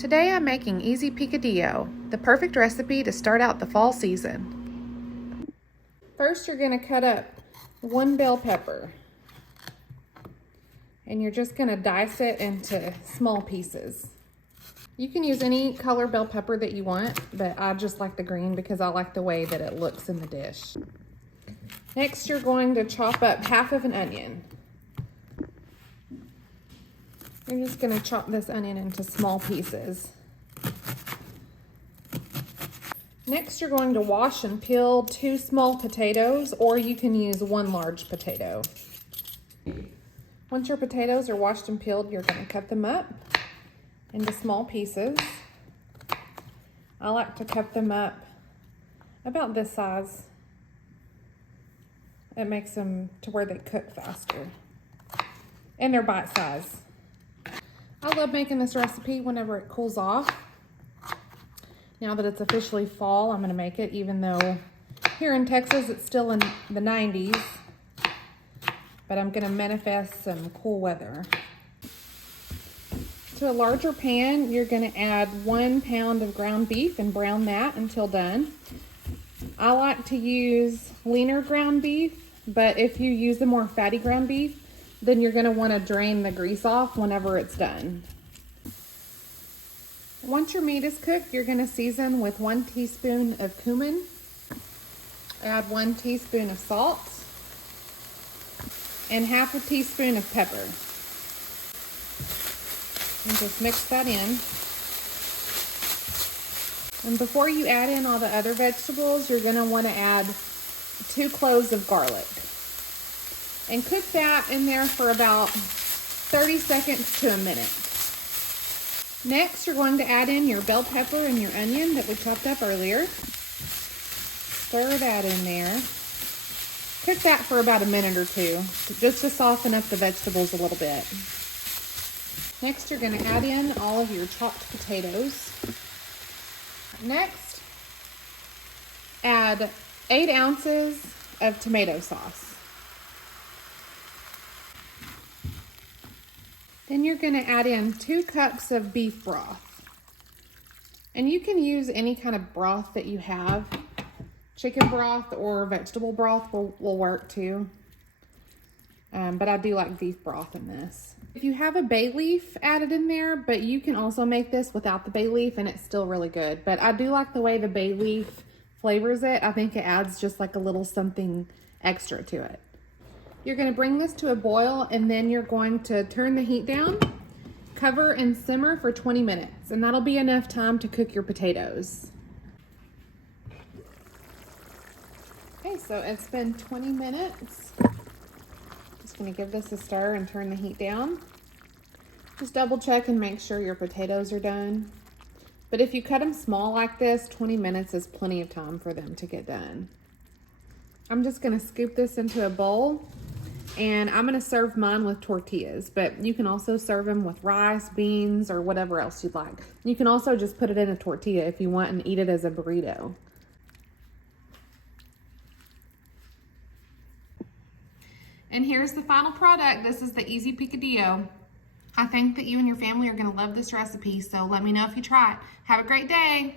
Today I'm making easy picadillo, the perfect recipe to start out the fall season. First you're going to cut up one bell pepper and you're just going to dice it into small pieces. You can use any color bell pepper that you want, but I just like the green because I like the way that it looks in the dish. Next you're going to chop up half of an onion. You're just going to chop this onion into small pieces. Next, you're going to wash and peel 2 small potatoes, or you can use 1 large potato. Once your potatoes are washed and peeled, you're going to cut them up into small pieces. I like to cut them up about this size. It makes them to where they cook faster. And they're bite size. I love making this recipe whenever it cools off. Now that it's officially fall, I'm going to make it, even though here in Texas it's still in the 90s. But I'm going to manifest some cool weather. To a larger pan, you're going to add 1 pound of ground beef and brown that until done. I like to use leaner ground beef, but if you use the more fatty ground beef, then you're going to want to drain the grease off whenever it's done. Once your meat is cooked, you're going to season with 1 teaspoon of cumin. Add 1 teaspoon of salt and half a teaspoon of pepper. And just mix that in. And before you add in all the other vegetables, you're going to want to add 2 cloves of garlic. And cook that in there for about 30 seconds to a minute. Next, you're going to add in your bell pepper and your onion that we chopped up earlier. Stir that in there. Cook that for about a minute or 2, just to soften up the vegetables a little bit. Next, you're going to add in all of your chopped potatoes. Next, add 8 ounces of tomato sauce. Then you're going to add in 2 cups of beef broth. And you can use any kind of broth that you have. Chicken broth or vegetable broth will work too. But I do like beef broth in this. If you have a bay leaf, add it in there, but you can also make this without the bay leaf and it's still really good. But I do like the way the bay leaf flavors it. I think it adds just like a little something extra to it. You're going to bring this to a boil and then you're going to turn the heat down, cover and simmer for 20 minutes, and that'll be enough time to cook your potatoes. Okay, so it's been 20 minutes. Just going to give this a stir and turn the heat down. Just double check and make sure your potatoes are done. But if you cut them small like this, 20 minutes is plenty of time for them to get done. I'm just going to scoop this into a bowl. And I'm going to serve mine with tortillas, but you can also serve them with rice, beans, or whatever else you'd like. You can also just put it in a tortilla if you want and eat it as a burrito. And here's the final product. This is the easy picadillo. I think that you and your family are going to love this recipe, so let me know if you try it. Have a great day.